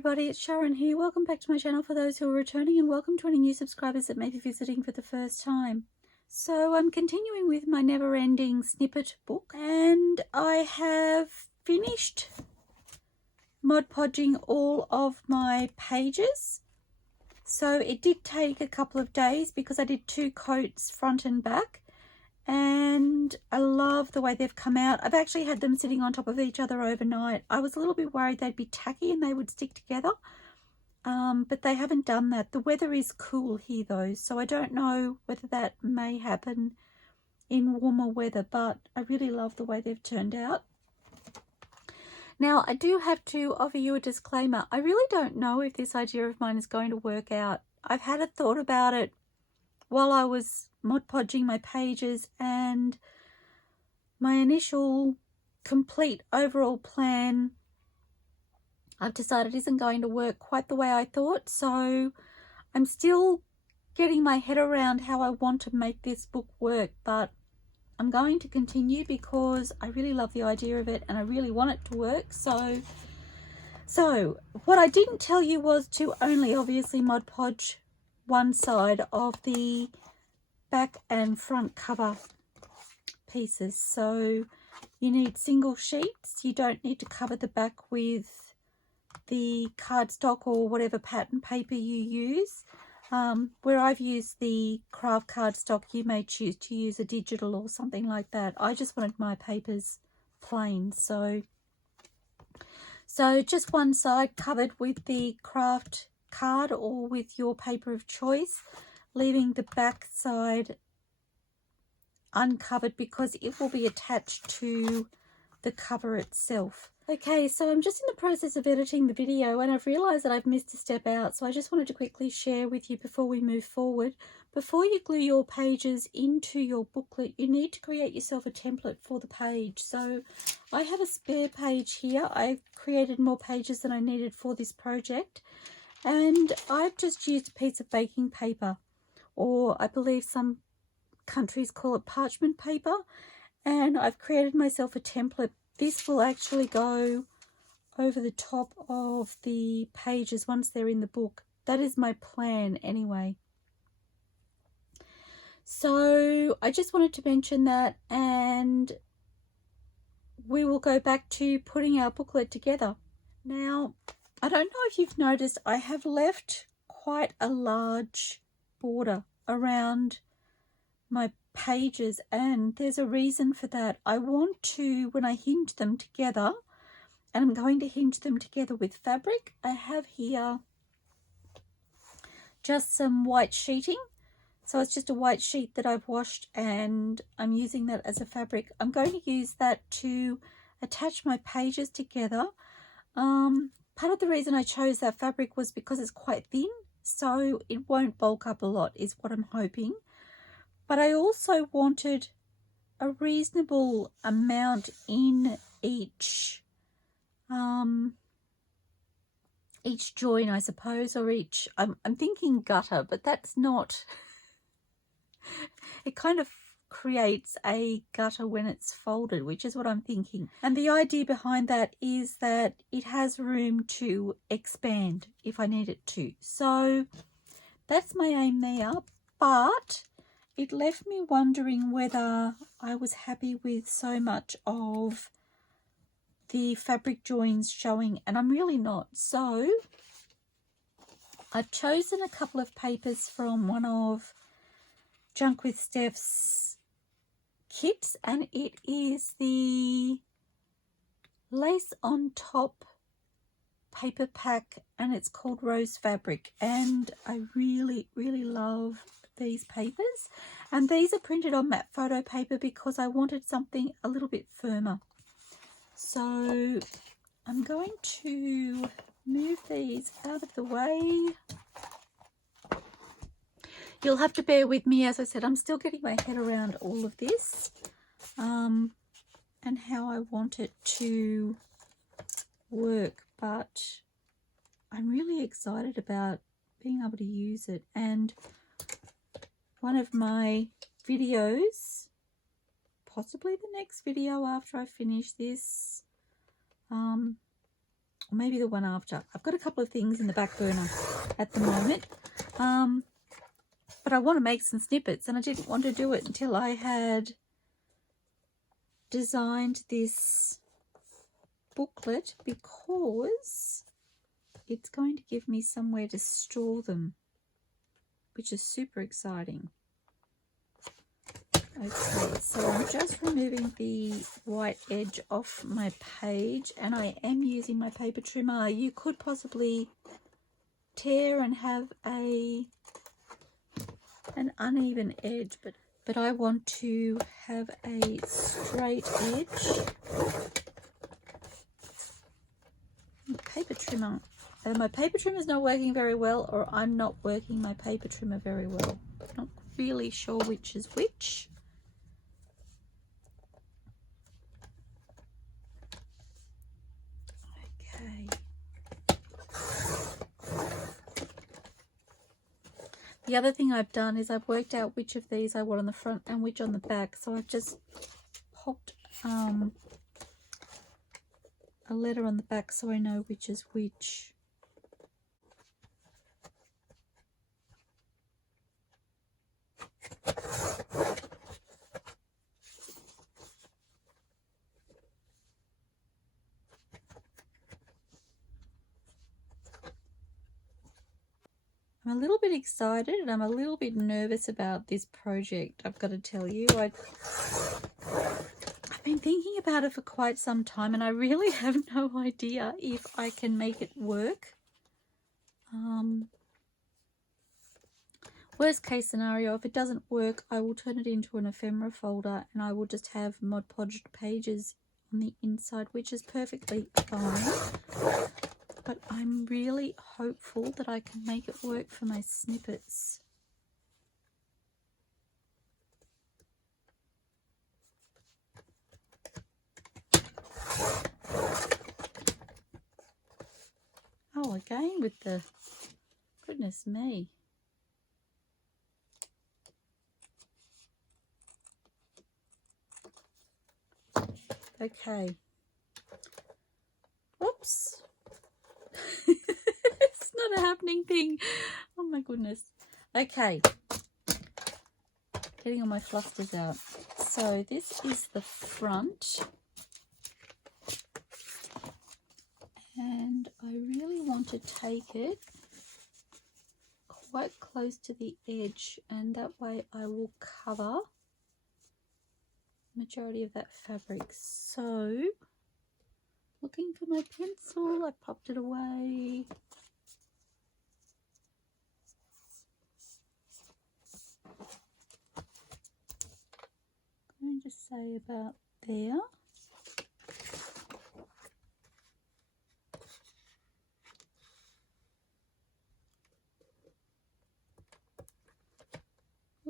everybody, it's Sharon here. Welcome back to my channel for those who are returning, and welcome to any new subscribers that may be visiting for the first time. So I'm continuing with my Neverending Snippet book, and I have finished Mod Podging all of my pages. So it did take a couple of days because I did 2 coats front and back, and I love the way they've come out. I've actually had them sitting on top of each other overnight. I was a little bit worried they'd be tacky and they would stick together, but they haven't done that. The weather is cool here though, so I don't know whether that may happen in warmer weather, but I really love the way they've turned out. Now, I do have to offer you a disclaimer. I really don't know if this idea of mine is going to work out. I've had a thought about it while I was Mod Podging my pages, and my initial complete overall plan I've decided isn't going to work quite the way I thought. So I'm still getting my head around how I want to make this book work, but I'm going to continue because I really love the idea of it and I really want it to work. So what I didn't tell you was to only obviously Mod Podge one side of the back and front cover pieces. So you need single sheets. You don't need to cover the back with the cardstock or whatever pattern paper you use. Where I've used the craft cardstock, you may choose to use a digital or something like that. I just wanted my papers plain, so just one side covered with the craft card or with your paper of choice, leaving the back side uncovered because it will be attached to the cover itself. Okay, so I'm just in the process of editing the video and I've realized that I've missed a step out, so I just wanted to quickly share with you before we move forward. Before you glue your pages into your booklet, you need to create yourself a template for the page. So I have a spare page here. I've created more pages than I needed for this project, and I've just used a piece of baking paper, or I believe some countries call it parchment paper, and I've created myself a template. This will actually go over the top of the pages once they're in the book. That is my plan anyway. So I just wanted to mention that, and we will go back to putting our booklet together. Now, I don't know if you've noticed, I have left quite a large border around my pages, and there's a reason for that. I want to, when I hinge them together, and I'm going to hinge them together with fabric, I have here just some white sheeting. So it's just a white sheet that I've washed and I'm using that as a fabric. I'm going to use that to attach my pages together. Part of the reason I chose that fabric was because it's quite thin, so it won't bulk up a lot is what I'm hoping. But I also wanted a reasonable amount in each join, I suppose, or each, I'm thinking gutter, but that's not, it kind of creates a gutter when it's folded, which is what I'm thinking. And the idea behind that is that it has room to expand if I need it to. So that's my aim there, but it left me wondering whether I was happy with so much of the fabric joins showing, and I'm really not. So I've chosen a couple of papers from one of Junk with Steph's kits, and it is the lace on top paper pack, and it's called Rose Fabric, and I really love these papers. And these are printed on matte photo paper because I wanted something a little bit firmer. So I'm going to move these out of the way. You'll have to bear with me. As I said, I'm still getting my head around all of this and how I want it to work, but I'm really excited about being able to use it. And one of my videos, possibly the next video after I finish this, or maybe the one after. I've got a couple of things in the back burner at the moment, but I want to make some snippets, and I didn't want to do it until I had designed this booklet, because it's going to give me somewhere to store them, which is super exciting. Okay, so I'm just removing the white edge off my page, and I am using my paper trimmer. You could possibly tear and have an uneven edge, but I want to have a straight edge. Paper trimmer. My paper trimmer is not working very well, or I'm not working my paper trimmer very well. Not really sure which is which. Okay. The other thing I've done is I've worked out which of these I want on the front and which on the back. So I've just popped a letter on the back so I know which is which. I'm a little bit excited and I'm a little bit nervous about this project, I've got to tell you. I've been thinking about it for quite some time, and I really have no idea if I can make it work. Worst case scenario, if it doesn't work, I will turn it into an ephemera folder and I will just have Mod Podged pages on the inside, which is perfectly fine. But I'm really hopeful that I can make it work for my snippets. Oh, again with the, goodness me. Okay. Oops. It's not a happening thing. Oh my goodness. Okay. Getting all my flusters out. So this is the front. And I really want to take it quite close to the edge, and that way I will cover the majority of that fabric. So, looking for my pencil, I popped it away. I'm going to say about there.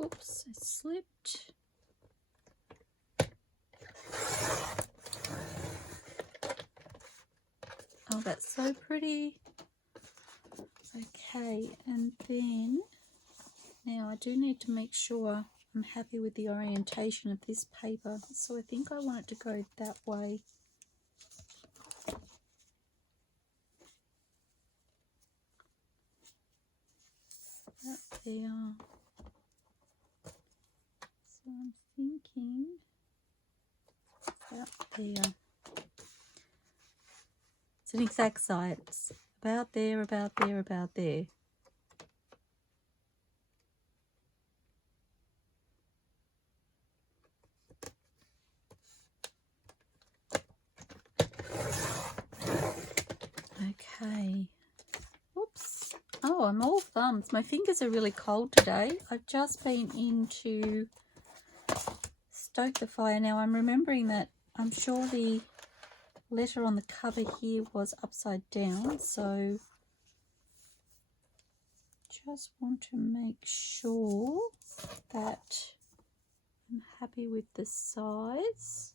Oops, I slipped. Oh, that's so pretty. Okay, and then now I do need to make sure I'm happy with the orientation of this paper. So I think I want it to go that way. That there. So I'm thinking about there. It's an exact size. About there, about there, about there. Okay. Oops. Oh, I'm all thumbs. My fingers are really cold today. I've just been in to stoke the fire. Now I'm remembering that I'm sure the letter on the cover here was upside down, so just want to make sure that I'm happy with the size.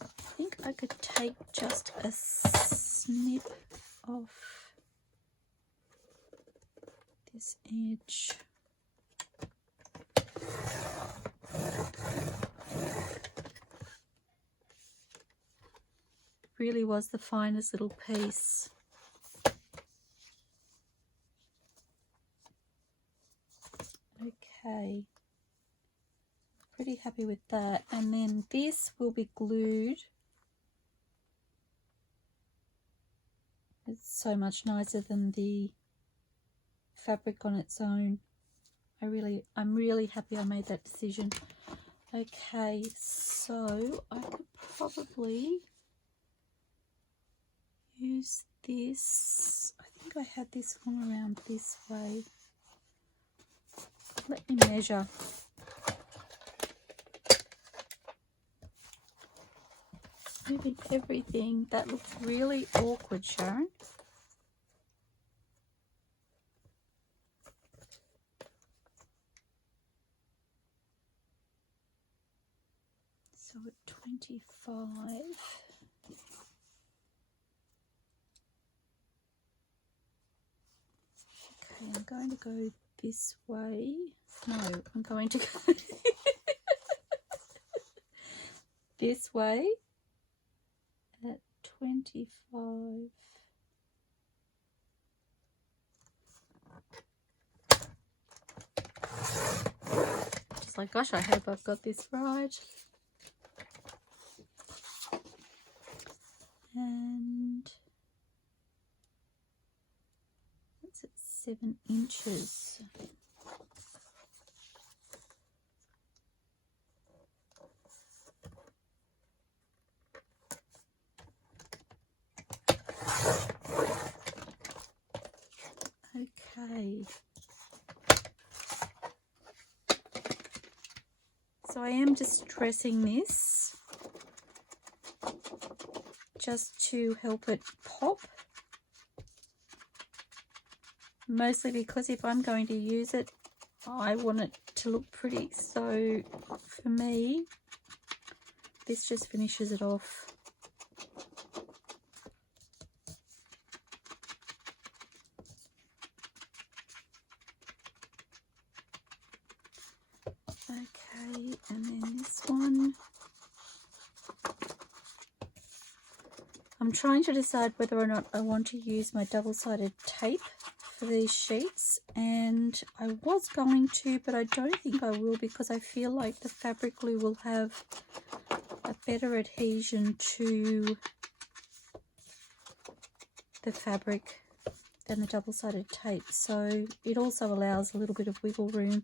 I think I could take just a snip off this edge. really was the finest little piece. Okay, pretty happy with that. And then this will be glued. It's so much nicer than the fabric on its own. I'm really happy I made that decision. Okay, so I could probably use this. I think I had this one around this way. Let me measure. Moving everything. That looks really awkward, Sharon. So at 25. Okay, I'm going to go this way. No, I'm going to go this way at 25. Just like, gosh, I hope I've got this right. And that's at 7 inches. Okay. So I am distressing this just to help it pop. Mostly because if I'm going to use it, I want it to look pretty. So for me, this just finishes it off. Okay, and then this one. I'm trying to decide whether or not I want to use my double-sided tape for these sheets, and I was going to, but I don't think I will because I feel like the fabric glue will have a better adhesion to the fabric than the double-sided tape. So it also allows a little bit of wiggle room.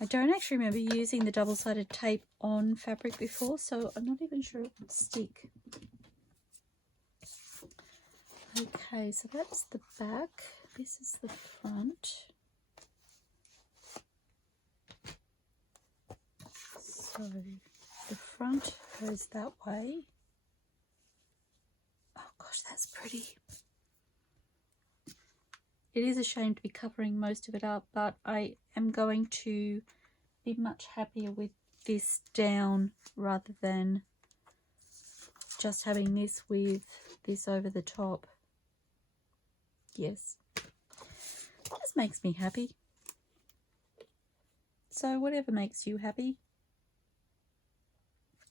I don't actually remember using the double-sided tape on fabric before, so I'm not even sure it would stick. Okay, so that's the back. This is the front. So the front goes that way. Oh gosh, that's pretty. It is a shame to be covering most of it up, but I am going to be much happier with this down rather than just having this with this over the top. Yes, this makes me happy. So whatever makes you happy.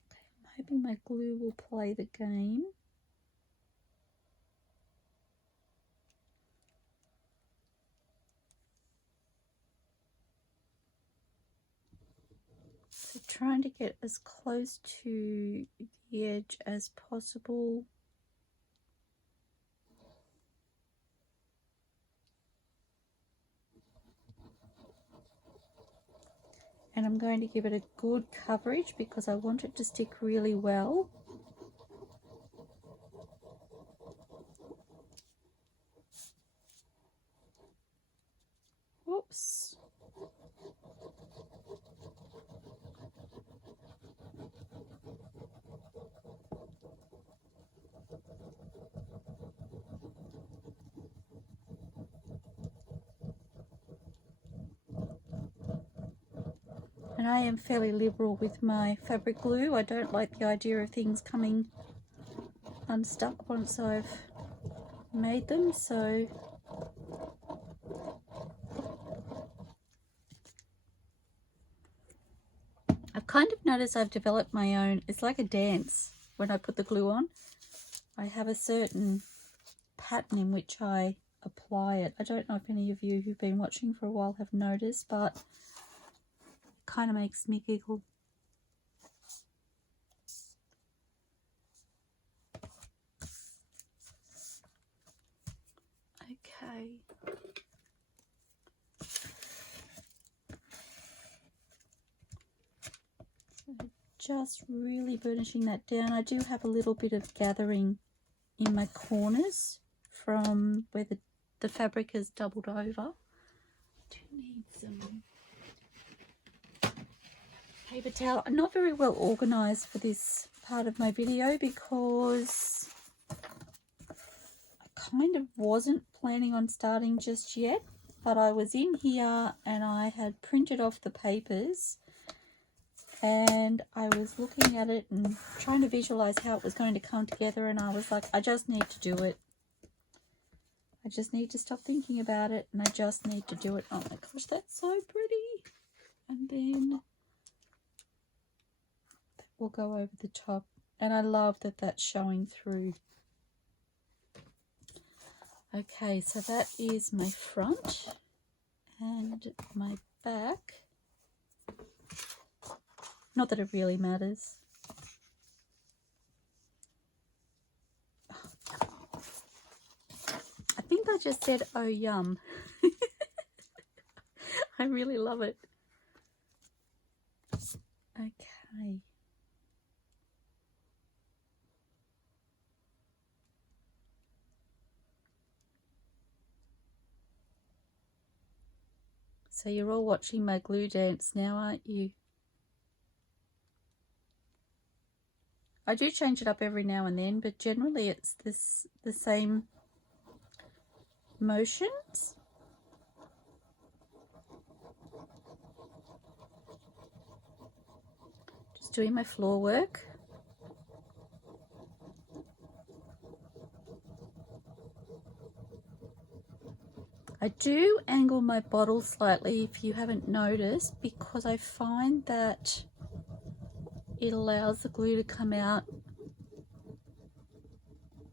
Okay, I'm hoping my glue will play the game. So trying to get as close to the edge as possible. And I'm going to give it a good coverage because I want it to stick really well. Whoops. And I am fairly liberal with my fabric glue. I don't like the idea of things coming unstuck once I've made them, so I've kind of noticed I've developed my own, it's like a dance when I put the glue on. I have a certain pattern in which I apply it. I don't know if any of you who've been watching for a while have noticed, but it kind of makes me giggle. Okay. So just really burnishing that down. I do have a little bit of gathering in my corners from where the fabric is doubled over. I do need some paper towel. I'm not very well organised for this part of my video because I kind of wasn't planning on starting just yet, but I was in here and I had printed off the papers and I was looking at it and trying to visualize how it was going to come together, and I was like, I just need to do it. I just need to stop thinking about it and I just need to do it. Oh my gosh, that's so pretty. And then we'll go over the top, and I love that that's showing through. Okay, so that is my front and my back. Not that it really matters. I think I just said, oh yum. I really love it. Okay. So you're all watching my glue dance now, aren't you? I do change it up every now and then, but generally it's the same motions. Just doing my floor work. I do angle my bottle slightly, if you haven't noticed, because I find that it allows the glue to come out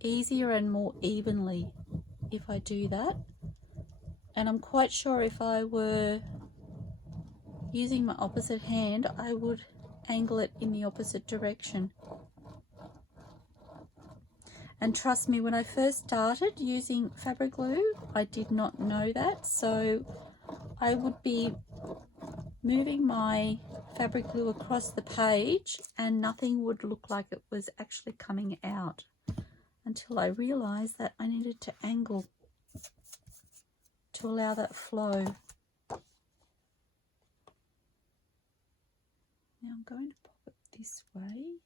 easier and more evenly if I do that. And I'm quite sure if I were using my opposite hand, I would angle it in the opposite direction. And trust me, when I first started using fabric glue, I did not know that. So I would be moving my fabric glue across the page and nothing would look like it was actually coming out, until I realized that I needed to angle to allow that flow. Now I'm going to pop it this way.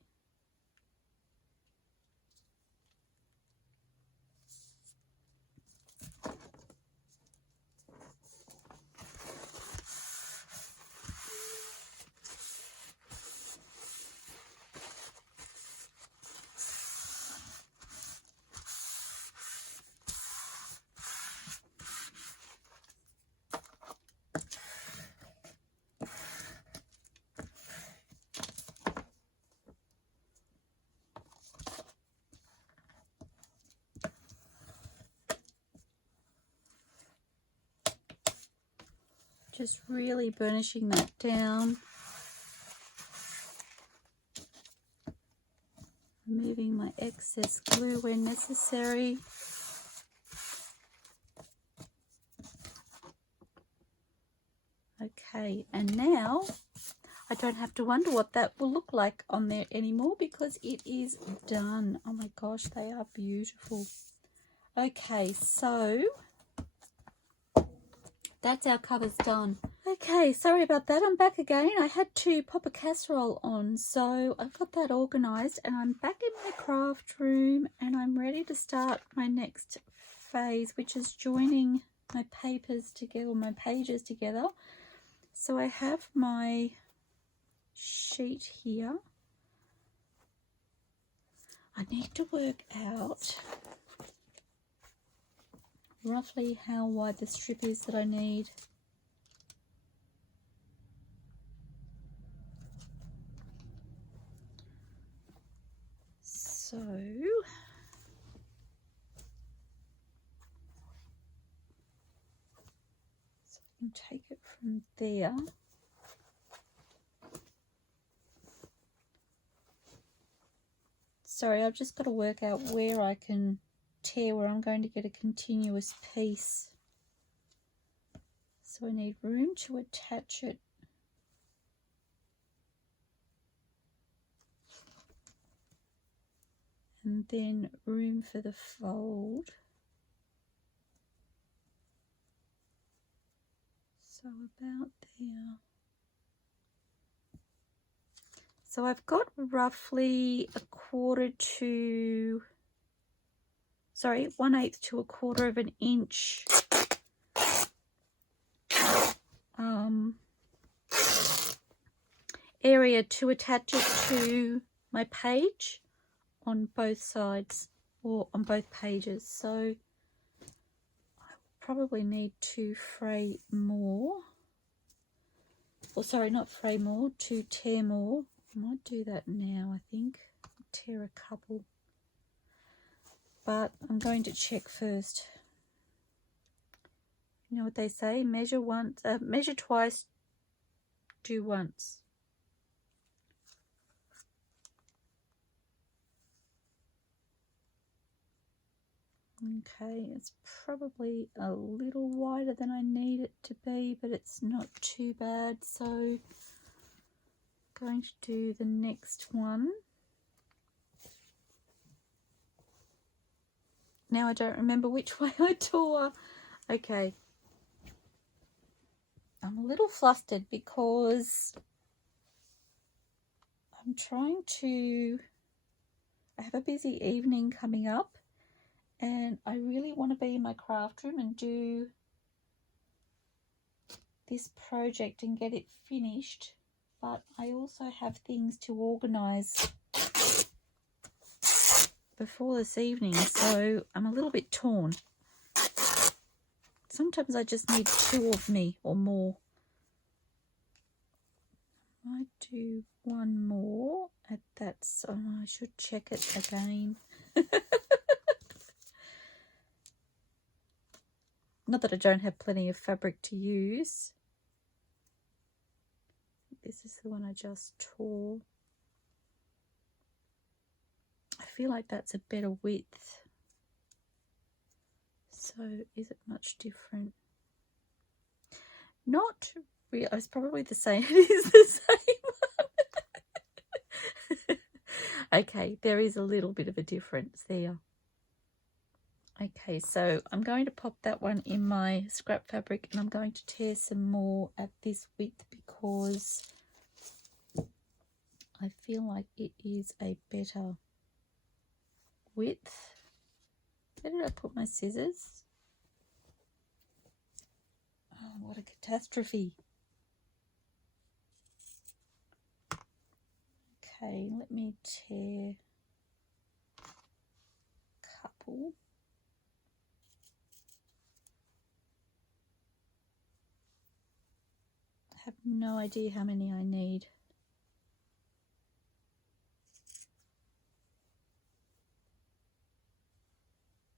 Just really burnishing that down. Removing my excess glue when necessary. Okay, and now I don't have to wonder what that will look like on there anymore because it is done. Oh my gosh, they are beautiful. Okay, so that's our covers done. Okay, sorry about that. I'm back again. I had to pop a casserole on, so I've got that organised and I'm back in my craft room and I'm ready to start my next phase, which is joining my papers together, my pages together. So I have my sheet here. I need to work out roughly how wide the strip is that I need. So I can take it from there. Sorry, I've just got to work out where I can tear, where I'm going to get a continuous piece. So I need room to attach it. And then room for the fold. So about there. So I've got roughly 1/8 to, sorry, 1/8 to 1/4 of an inch area to attach it to my page on both sides, or on both pages. So I probably need to fray more, or sorry, not fray more, to tear more. I might do that now, I think. Tear a couple. But I'm going to check first. You know what they say? Measure once, measure twice, do once. Okay, it's probably a little wider than I need it to be, but it's not too bad. So I'm going to do the next one. Now I don't remember which way I tore. Okay. I'm a little flustered because I'm trying to, I have a busy evening coming up, and I really want to be in my craft room and do this project and get it finished, but I also have things to organise before this evening, so I'm a little bit torn. Sometimes I just need 2 of me or more. I might do 1 more at that, so I should check it again. Not that I don't have plenty of fabric to use. This is the one I just tore. I feel like that's a better width. So is it much different? Not really. It's probably the same. It is the same. Okay, there is a little bit of a difference there. Okay, so I'm going to pop that one in my scrap fabric, and I'm going to tear some more at this width because I feel like it is a better width. Where did I put my scissors? Oh, what a catastrophe. Okay, let me tear a couple. I have no idea how many I need.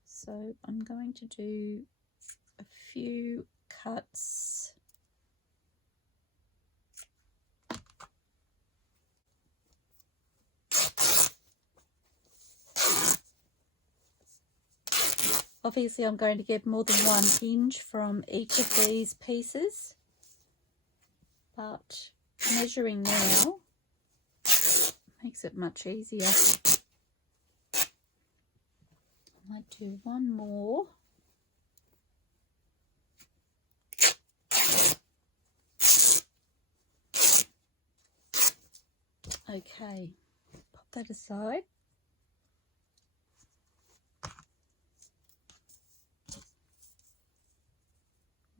So I'm going to do a few cuts. Obviously I'm going to get more than 1 hinge from each of these pieces, but measuring now makes it much easier. I might do 1 more. Okay, pop that aside.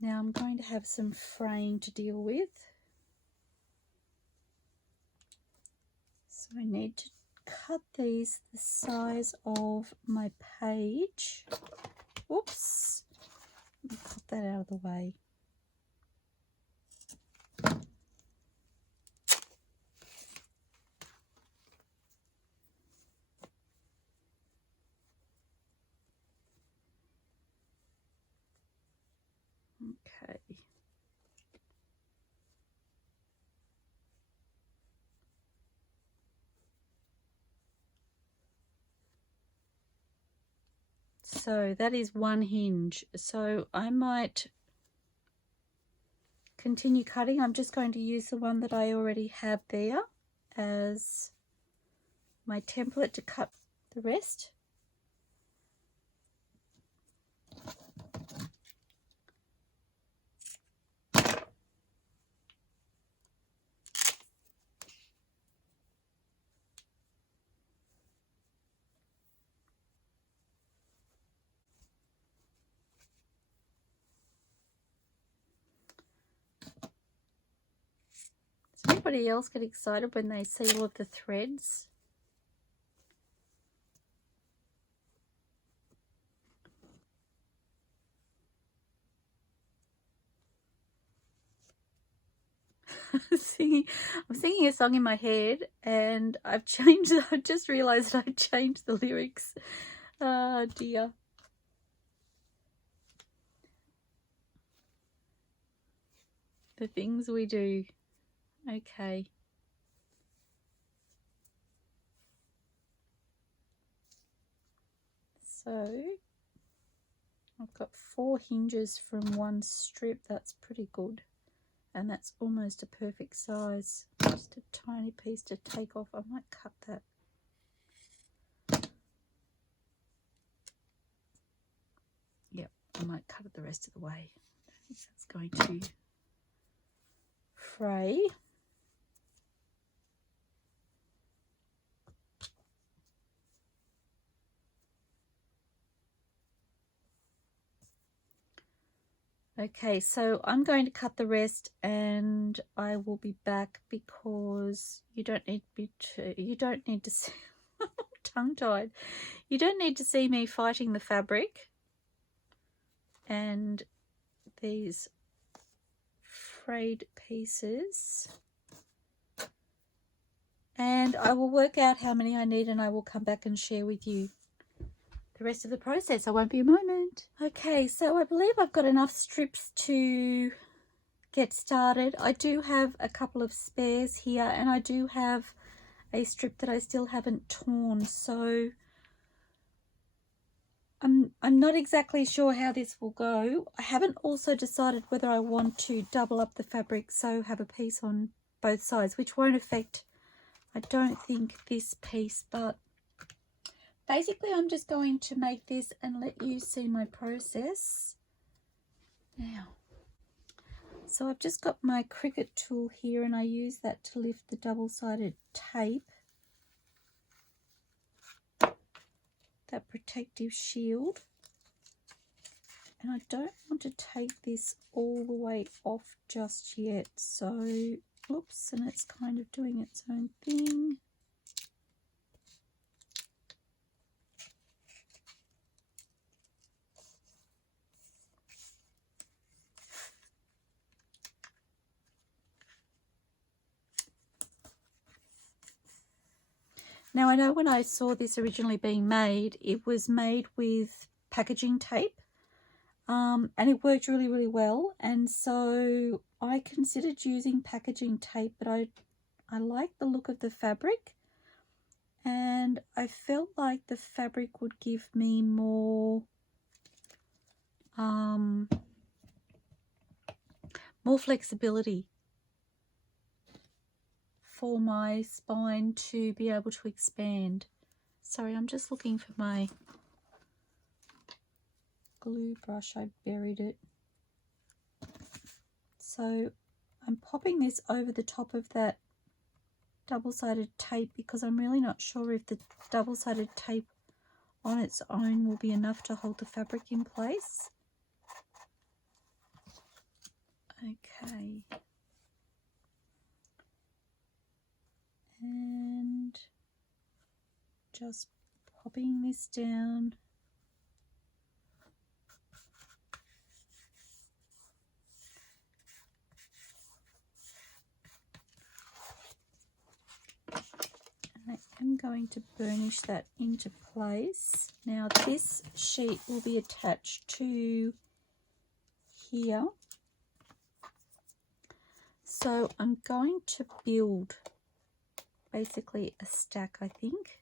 Now I'm going to have some fraying to deal with. So I need to cut these the size of my page. Whoops, let me put that out of the way. Okay. So that is one hinge. So I might continue cutting. I'm just going to use the one that I already have there as my template to cut the rest. Does anybody else get excited when they see all of the threads? I'm singing a song in my head, and I've just realized I changed the lyrics. Oh dear. The things we do. Okay. So I've got 4 hinges from one strip. That's pretty good. And that's almost a perfect size. Just a tiny piece to take off. I might cut that. Yep, I might cut it the rest of the way. I think that's going to fray. Okay, so I'm going to cut the rest and I will be back because you don't need to see tongue-tied. You don't need to see me fighting the fabric and these frayed pieces. And I will work out how many I need and I will come back and share with you the rest of the process. I won't be a moment. Okay, so I believe I've got enough strips to get started. I do have a couple of spares here and I do have a strip that I still haven't torn, so I'm not exactly sure how this will go. I haven't also decided whether I want to double up the fabric, so have a piece on both sides, which won't affect, I don't think, this piece, but basically I'm just going to make this and let you see my process now. So I've just got my Cricut tool here and I use that to lift the double-sided tape, that protective shield, and I don't want to take this all the way off just yet, so oops, and it's kind of doing its own thing. Now, I know when I saw this originally being made, it was made with packaging tape, and it worked really, really well. And so I considered using packaging tape, but I like the look of the fabric, and I felt like the fabric would give me more, more flexibility for my spine to be able to expand. Sorry, I'm just looking for my glue brush. I buried it. So I'm popping this over the top of that double-sided tape because I'm really not sure if the double-sided tape on its own will be enough to hold the fabric in place. Okay. And just popping this down. And I am going to burnish that into place. Now this sheet will be attached to here, So I'm going to build basically a stack, I think.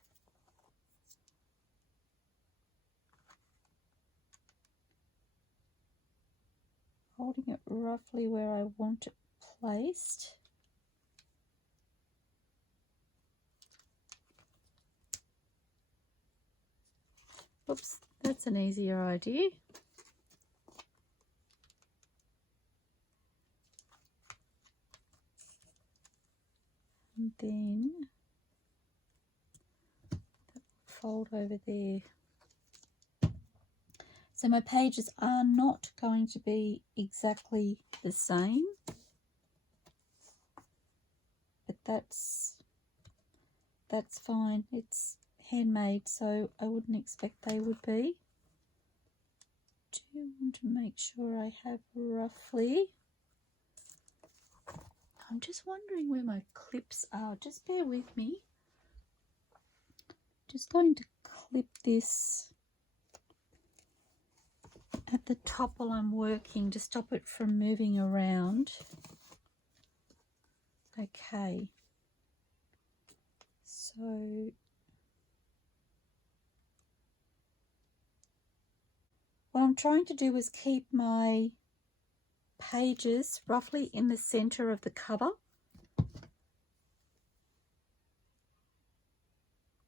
Holding it roughly where I want it placed. Oops, that's an easier idea. And then fold over there. So my pages are not going to be exactly the same, but that's fine. It's handmade, so I wouldn't expect they would be. Do want to make sure I have roughly. I'm just wondering where my clips are. Just bear with me. Just going to clip this at the top while I'm working to stop it from moving around. Okay. So what I'm trying to do is keep my pages roughly in the center of the cover,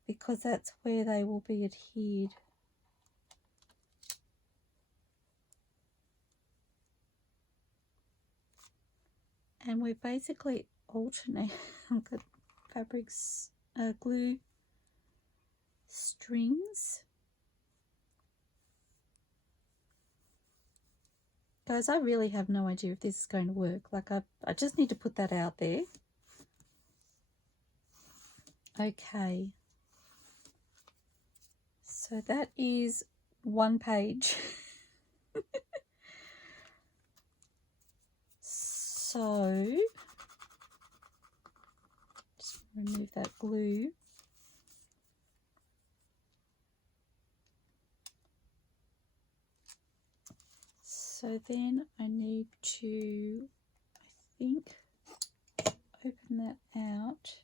because that's where they will be adhered. And we're basically alternate. I've got fabrics, glue strings. Guys, I really have no idea if this is going to work. Like, I just need to put that out there. Okay. So that is one page. So, just remove that glue. So then I need to, I think, open that out.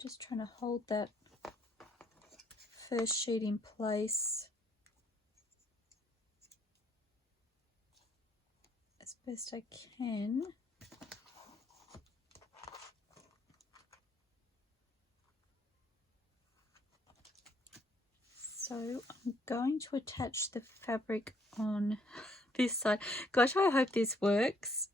Just trying to hold that first sheet in place as best I can. So I'm going to attach the fabric on this side. Gosh, I hope this works.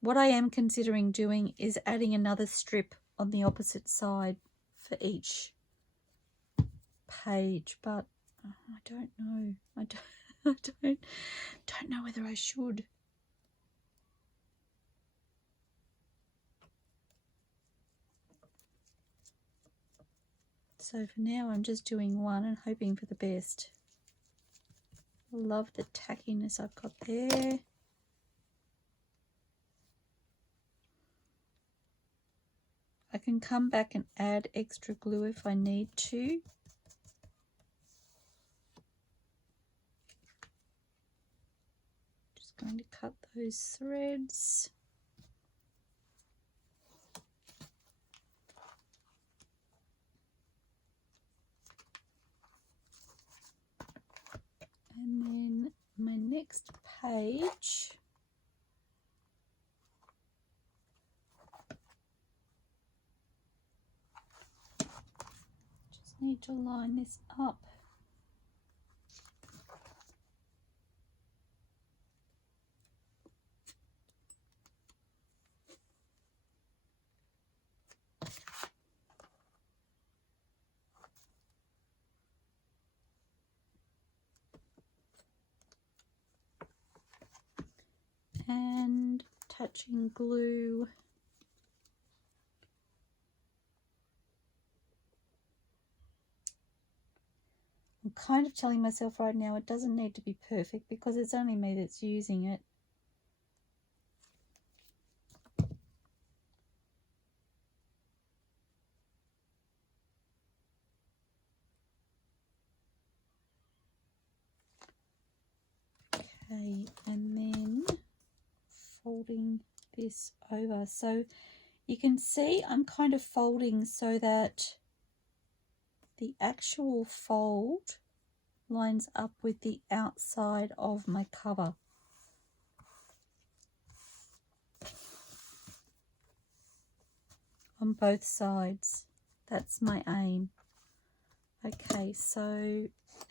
What I am considering doing is adding another strip on the opposite side for each page, but I don't know. I don't know whether I should. So for now I'm just doing one and hoping for the best. Love the tackiness I've got there. I can come back and add extra glue if I need to. Just going to cut those threads. And then my next page, just need to line this up. And touching glue. I'm kind of telling myself right now it doesn't need to be perfect because it's only me that's using it. Okay, and then folding this over. So you can see I'm kind of folding so that the actual fold lines up with the outside of my cover. On both sides. That's my aim. Okay, so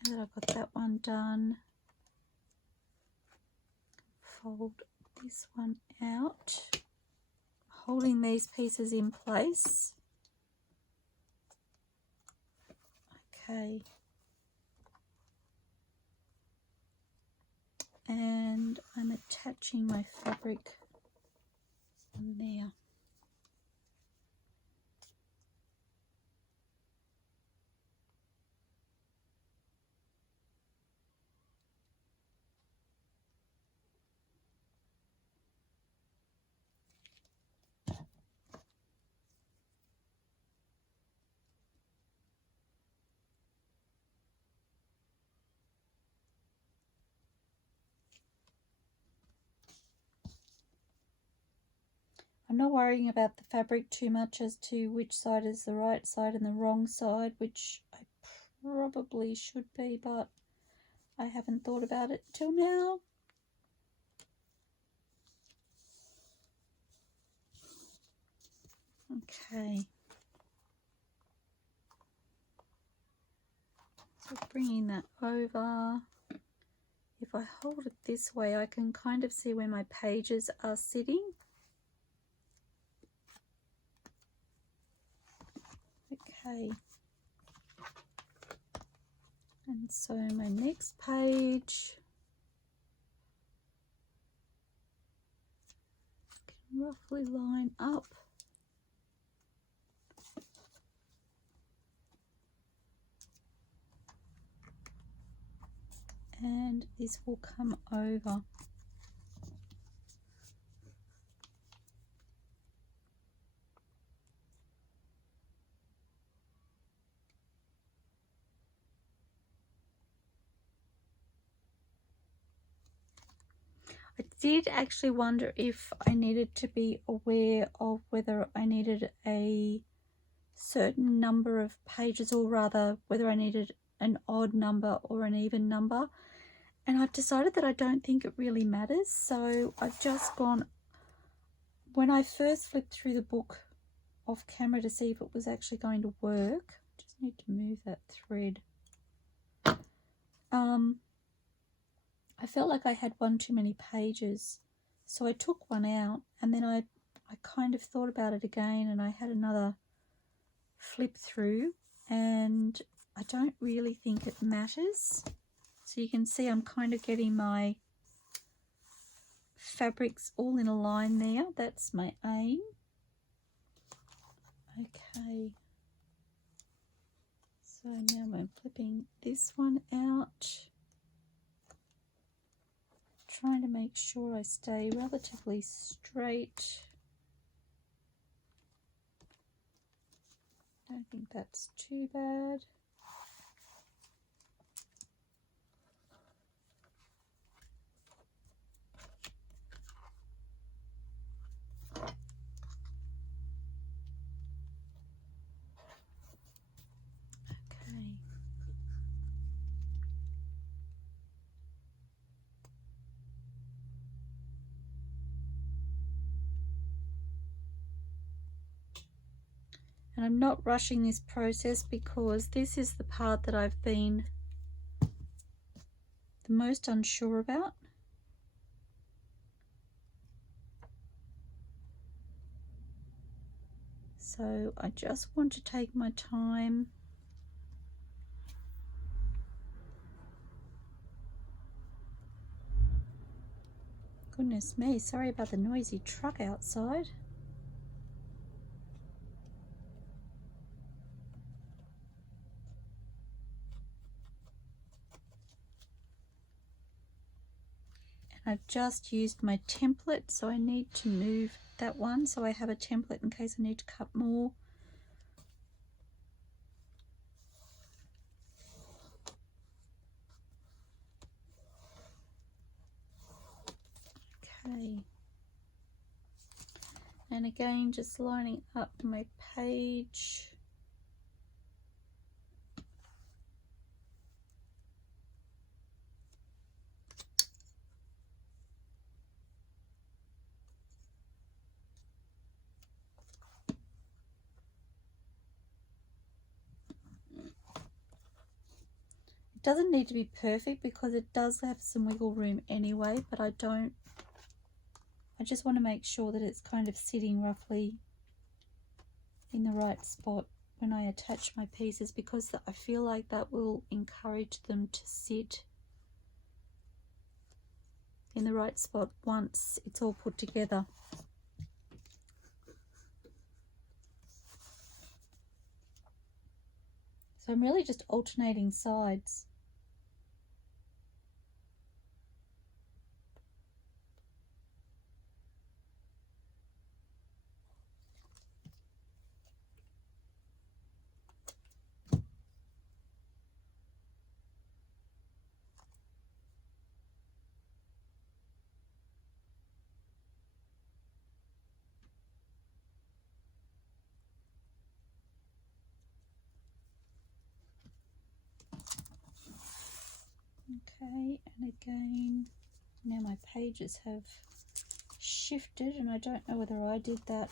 now that I've got that one done, fold this one out, holding these pieces in place. Okay. And I'm attaching my fabric on there. I'm not worrying about the fabric too much as to which side is the right side and the wrong side, which I probably should be, but I haven't thought about it till now. Okay. So bringing that over. If I hold it this way, I can kind of see where my pages are sitting. Okay, and so my next page can roughly line up. And this will come over. I did actually wonder if I needed to be aware of whether I needed a certain number of pages, or rather whether I needed an odd number or an even number. And I've decided that I don't think it really matters. So I've just gone, when I first flipped through the book off camera to see if it was actually going to work, just need to move that thread. I felt like I had one too many pages, so I took one out, and then I kind of thought about it again, and I had another flip through, and I don't really think it matters. So you can see I'm kind of getting my fabrics all in a line there. That's my aim. Okay, so now I'm flipping this one out, trying to make sure I stay relatively straight. I don't think that's too bad. Okay. And I'm not rushing this process because this is the part that I've been the most unsure about. So I just want to take my time. Goodness me, sorry about the noisy truck outside. And I've just used my template, so I need to move that one so I have a template in case I need to cut more. Okay. And again, just lining up my page. It doesn't need to be perfect because it does have some wiggle room anyway, but I just want to make sure that it's kind of sitting roughly in the right spot when I attach my pieces, because I feel like that will encourage them to sit in the right spot once it's all put together. So I'm really just alternating sides. Okay, and again, now my pages have shifted and I don't know whether I did that.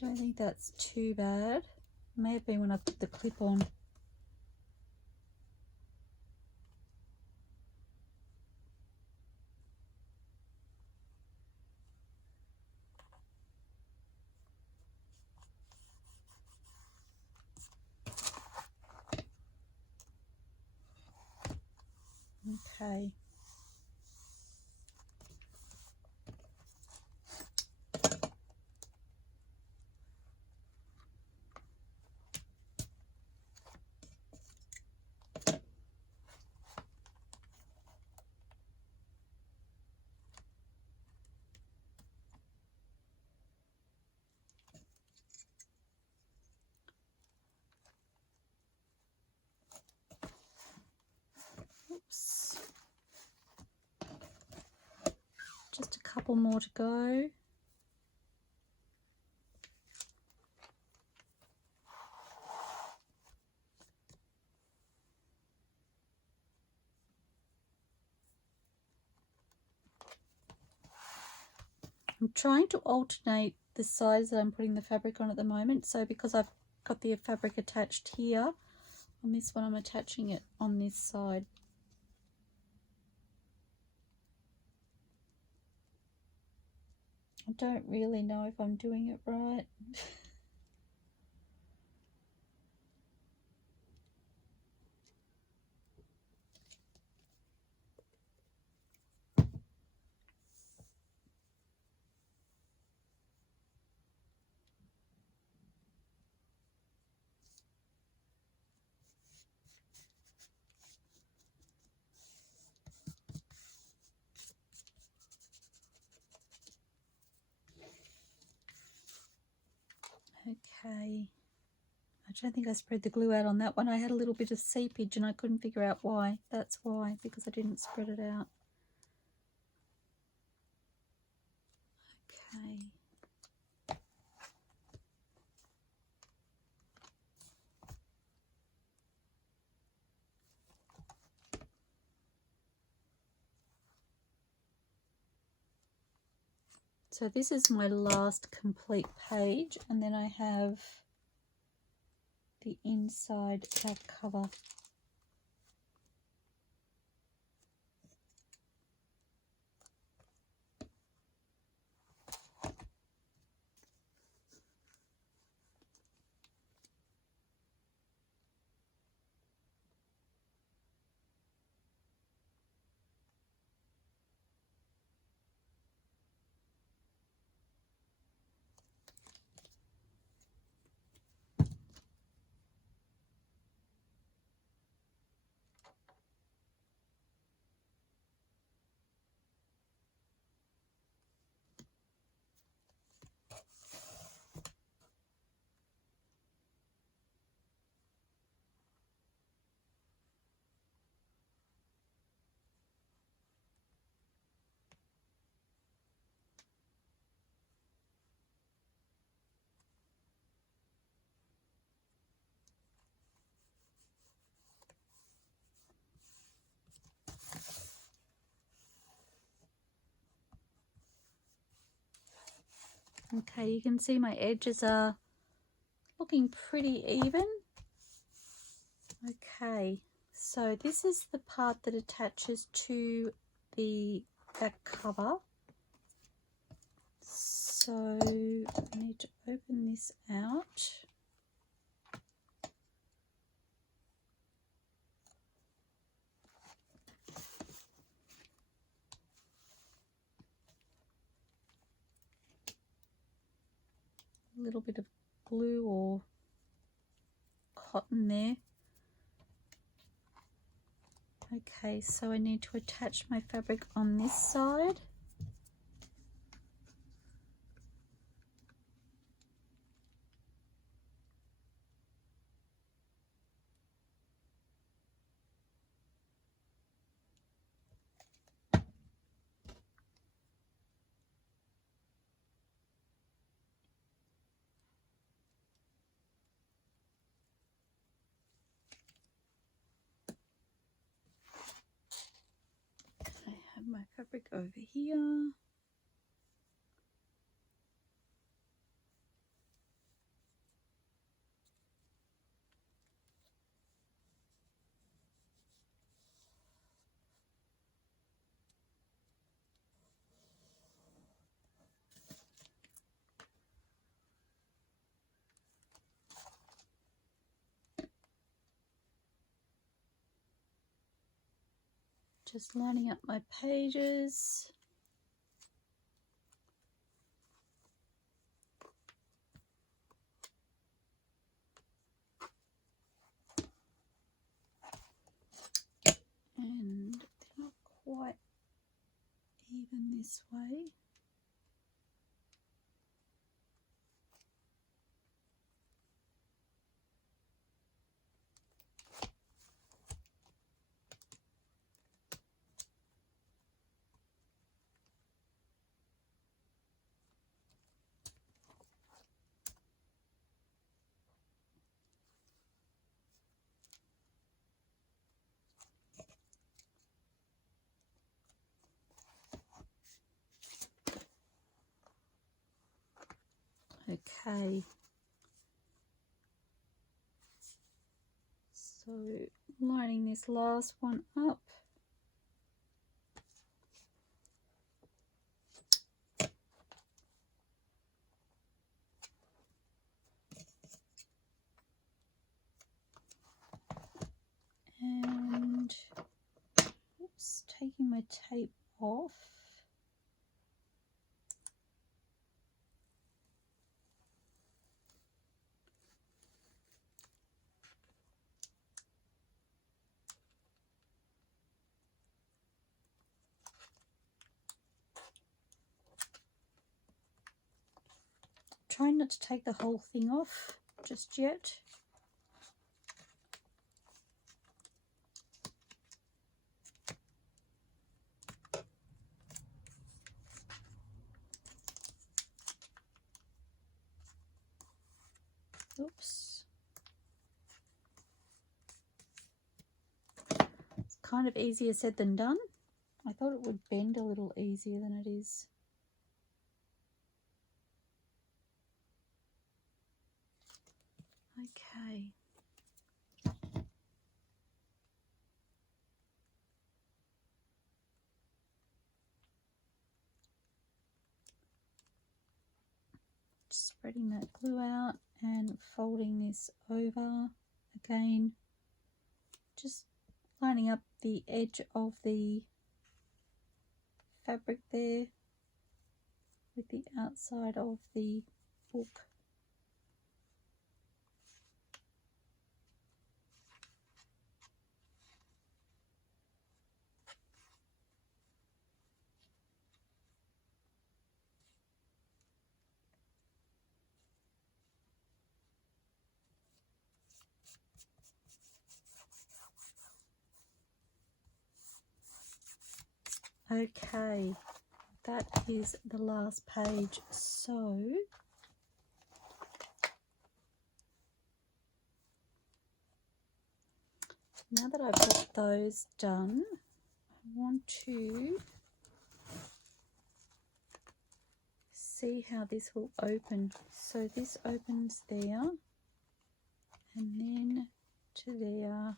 Don't think that's too bad. It may have been when I put the clip on. Okay. Oops. Just a couple more to go. I'm trying to alternate the size that I'm putting the fabric on at the moment. So because I've got the fabric attached here, on this one I'm attaching it on this side. I don't really know if I'm doing it right. Okay, I don't think I spread the glue out on that one. I had a little bit of seepage and I couldn't figure out why. That's why, because I didn't spread it out. Okay. So this is my last complete page, and then I have the inside back cover. Okay, you can see my edges are looking pretty even. Okay, so this is the part that attaches to the back cover. So I need to open this out. A little bit of glue or cotton there. Okay, so I need to attach my fabric on this side. I have my fabric over here. Just lining up my pages. And they're not quite even this way. Okay, so lining this last one up. And oops, taking my tape off. Trying not to take the whole thing off just yet. Oops. It's kind of easier said than done. I thought it would bend a little easier than it is. Okay. Just spreading that glue out and folding this over again. Just lining up the edge of the fabric there with the outside of the book. Okay, that is the last page. So now that I've got those done, I want to see how this will open. So this opens there, and then to there,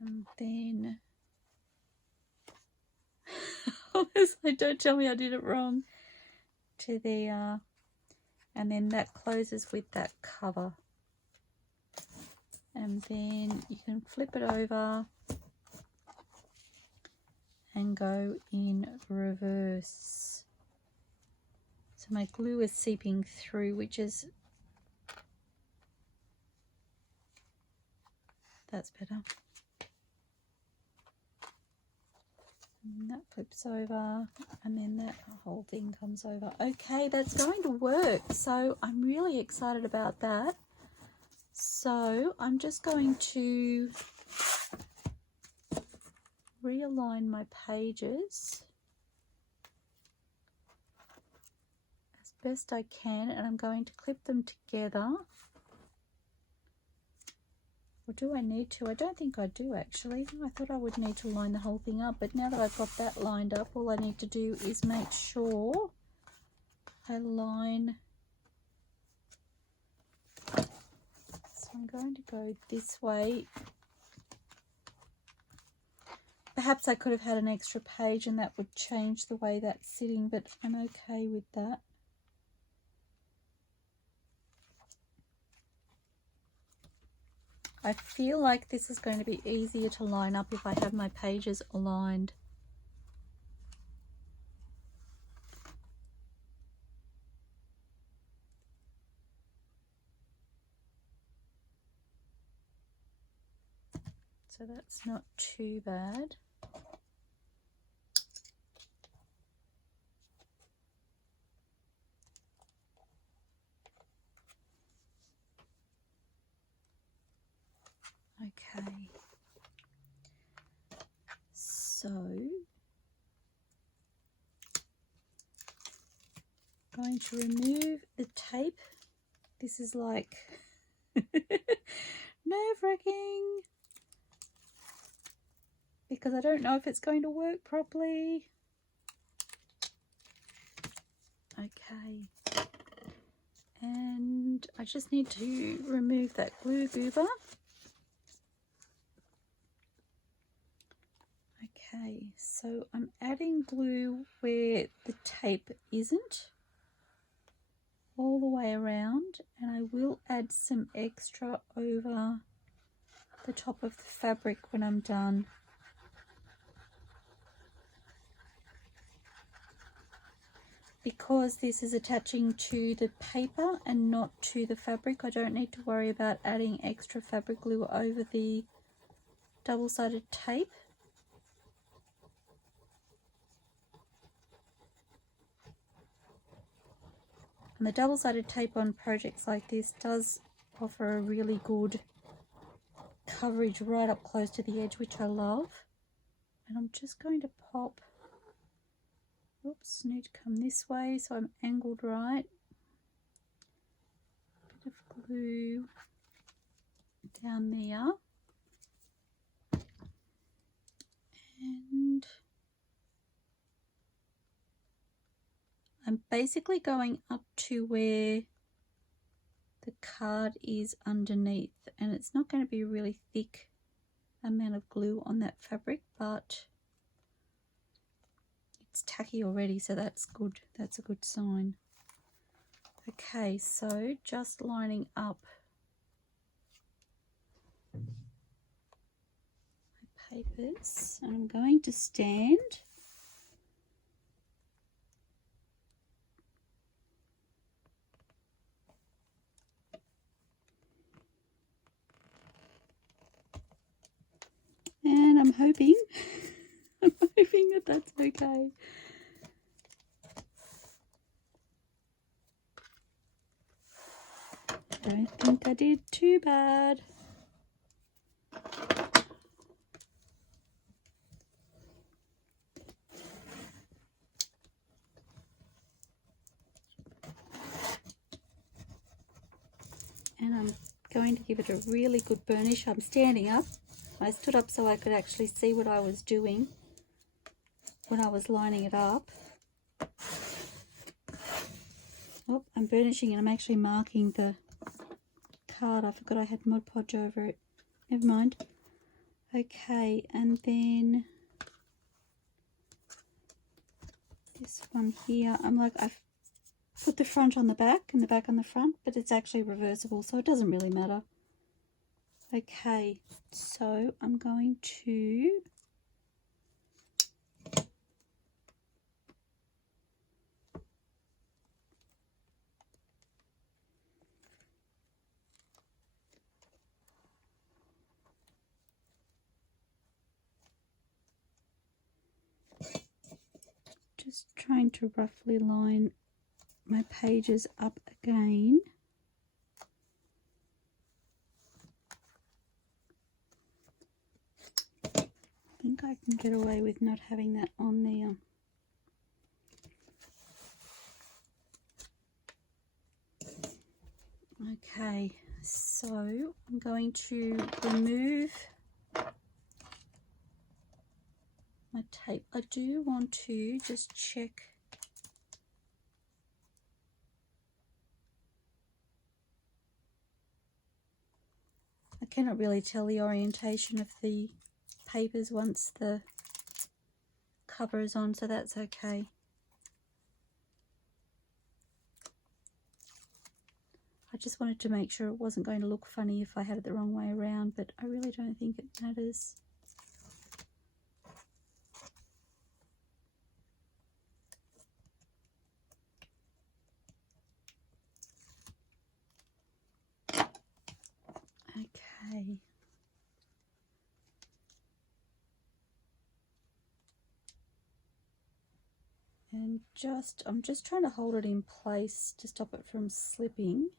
and then don't tell me I did it wrong, to there, and then that closes with that cover, and then you can flip it over and go in reverse. So my glue is seeping through, which is, that's better. And that flips over, and then that whole thing comes over. Okay, that's going to work. So I'm really excited about that. So I'm just going to realign my pages as best I can, and I'm going to clip them together. Or do I need to? I don't think I do actually. I thought I would need to line the whole thing up, but now that I've got that lined up, all I need to do is make sure I line. So I'm going to go this way. Perhaps I could have had an extra page and that would change the way that's sitting, but I'm okay with that. I feel like this is going to be easier to line up if I have my pages aligned. So that's not too bad. Okay, so I'm going to remove the tape. This is like nerve-wracking because I don't know if it's going to work properly. Okay, and I just need to remove that glue goober. Okay, so I'm adding glue where the tape isn't, all the way around, and I will add some extra over the top of the fabric when I'm done. Because this is attaching to the paper and not to the fabric, I don't need to worry about adding extra fabric glue over the double-sided tape. And the double-sided tape on projects like this does offer a really good coverage right up close to the edge, which I love. And I'm just going to pop, oops, need to come this way so I'm angled right. Bit of glue down there. And I'm basically going up to where the card is underneath, and it's not going to be a really thick amount of glue on that fabric, but it's tacky already, so that's good. That's a good sign. Okay, so just lining up my papers, and I'm going to stand. And I'm hoping that that's okay. I don't think I did too bad. And I'm going to give it a really good burnish. I'm standing up. I stood up so I could actually see what I was doing when I was lining it up. Oh, I'm burnishing and I'm actually marking the card. I forgot I had Mod Podge over it. Never mind. Okay, and then this one here, I've put the front on the back and the back on the front, but it's actually reversible, so it doesn't really matter. Okay, so I'm going to just trying to roughly line my pages up again. I think I can get away with not having that on there. Okay, so I'm going to remove my tape. I do want to just check I cannot really tell the orientation of the papers once the cover is on, so that's okay. I just wanted to make sure it wasn't going to look funny if I had it the wrong way around, but I really don't think it matters. Okay. And I'm just trying to hold it in place to stop it from slipping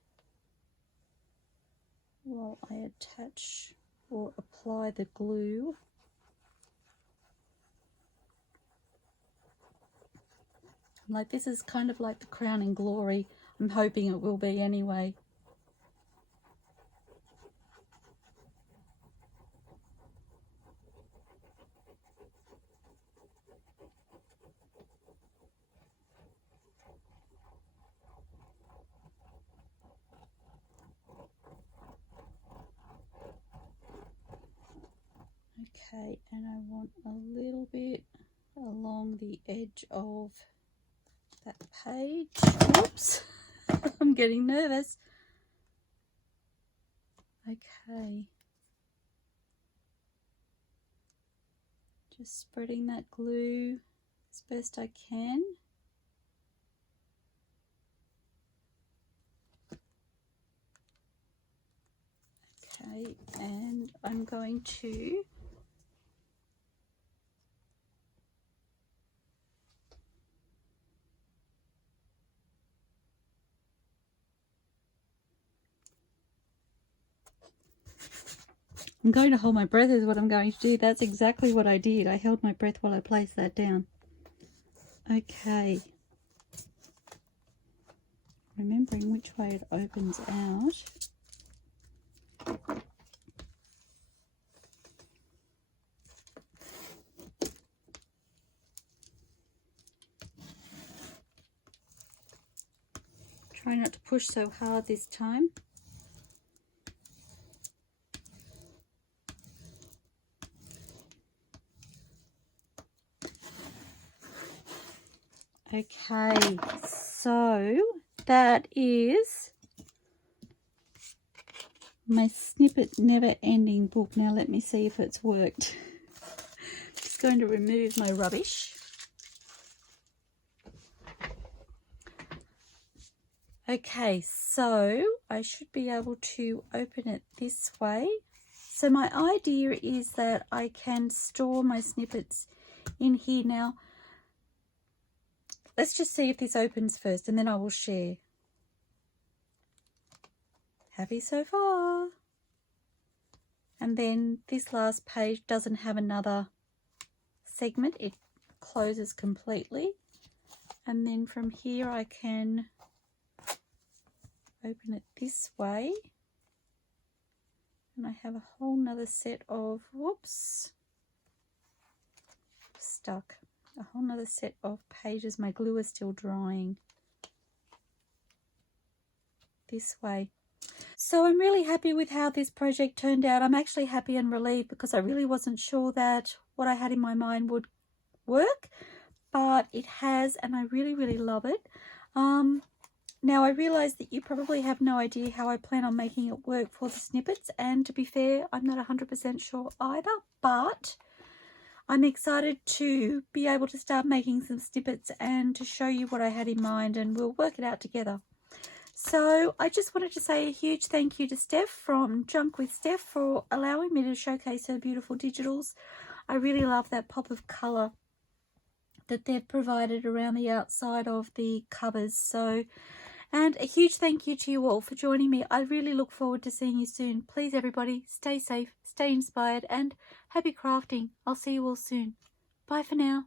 while I attach or apply the glue. Like, this is kind of like the crowning glory. I'm hoping it will be anyway. Okay, and I want a little bit along the edge of that page. Oops, I'm getting nervous. Okay, just spreading that glue as best I can. Okay, and I'm going to hold my breath is what I'm going to do. That's exactly what I did. I held my breath while I placed that down. Okay. Remembering which way it opens out. Try not to push so hard this time. Okay, so that is my snippet Neverending book. Now let me see if it's worked. Just going to remove my rubbish. Okay, so I should be able to open it this way. So my idea is that I can store my snippets in here. Now, let's just see if this opens first and then I will share. Happy so far. And then this last page doesn't have another segment. It closes completely. And then from here I can open it this way. And I have a whole nother set of, whoops, stuck. A whole nother set of pages. My glue is still drying. this way. So I'm really happy with how this project turned out. I'm actually happy and relieved because I really wasn't sure that what I had in my mind would work, but it has, and I really, really love it. Now I realise that you probably have no idea how I plan on making it work for the snippets, and to be fair, I'm not 100% sure either, but I'm excited to be able to start making some snippets and to show you what I had in mind, and we'll work it out together. So I just wanted to say a huge thank you to Steph from Junk with Steph for allowing me to showcase her beautiful digitals. I really love that pop of colour that they've provided around the outside of the covers. And a huge thank you to you all for joining me. I really look forward to seeing you soon. Please, everybody, stay safe, stay inspired, and happy crafting. I'll see you all soon. Bye for now.